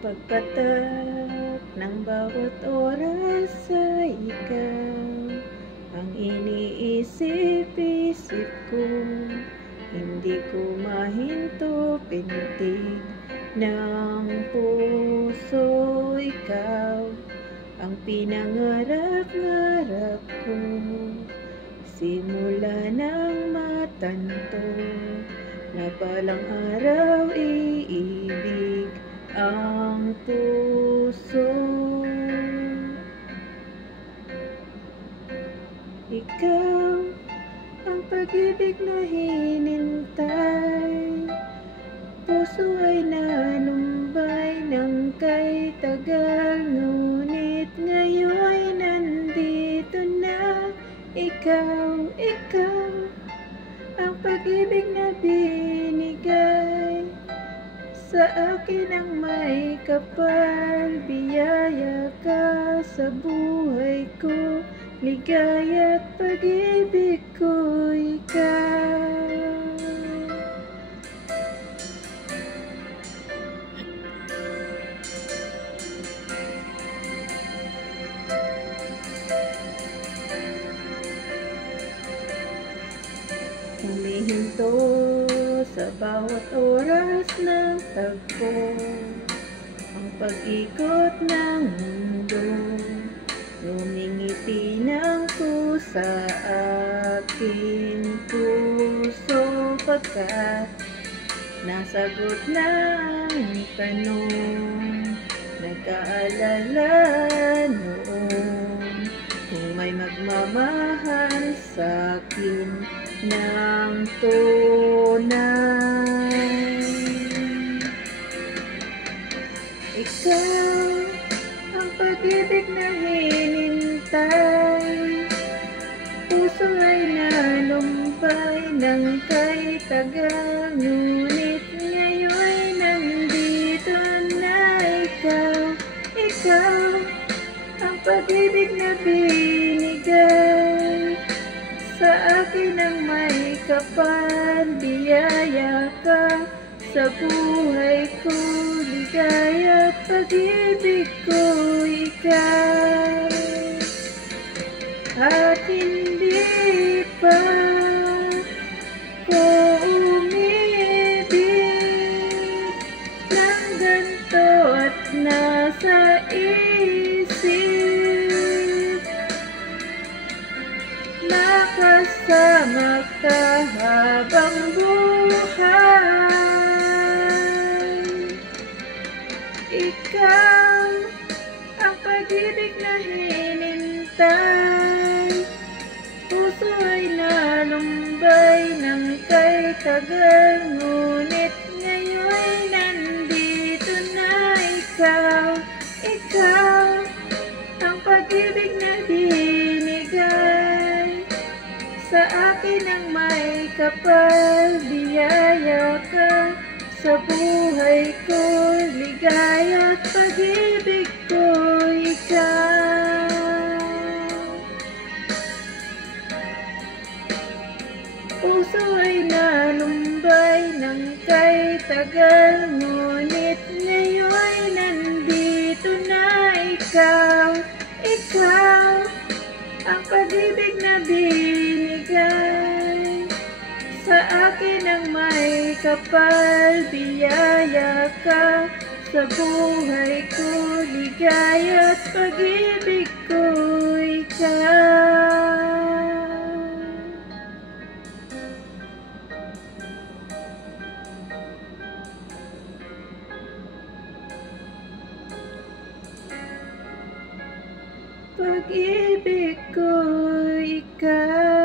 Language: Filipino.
Pagpatak ng bawat oras sa ikaw, ang iniisip-isip ko, hindi ko mahinto pintig ng puso. Ikaw ang pinangarap-ngarap ko, simula ng matanto na balang araw iibig ang puso. Ikaw ang pag-ibig na hinintay, puso ay nalumbay ng kay tagal, ngunit ngayon'y nandito na. Ikaw ang pag-ibig na binigay sa akin ang may kapal, biyaya ka sa buhay ko, ligaya't pag-ibig ko ikaw. Humihinto sa bawat oras ng tagpo, ang pag-ikot ng mundo, ngumingiti ng pusa aking puso, pagkat nasagot ng tanong, nagkaalala noon, kung may magmamahal sa'kin ng tunay. Ikaw ang pag-ibig na hinintay, puso ay nalumbay ng kay tagal, ngunit ngayon'y nandito na. Ikaw ang pag-ibig na binigay sa akin ang may kapal, biyaya ka sa buhay ko, ligaya't pag-ibig ko ikaw. At hindi pa ko umibig ng ganito at nasa isip, makasama ka habang buhay. Ikaw ang pag-ibig na hinintay, puso ay nalumbay ng kay tagal, ngunit ngayon'y nandito na. Ikaw ang pag-ibig na binigay sa akin ang may kapal, biyaya ka sa buhay ko, ligaya't pag-ibig ko ikaw. Puso ay nalumbay ng kay tagal, ngunit ngayon'y nandito na. Ikaw ang pag-ibig na binigay sa akin ang may kapal, biyaya ka sa buhay ko, ligaya't pag-ibig ko ikaw. Pag-ibig ko ikaw.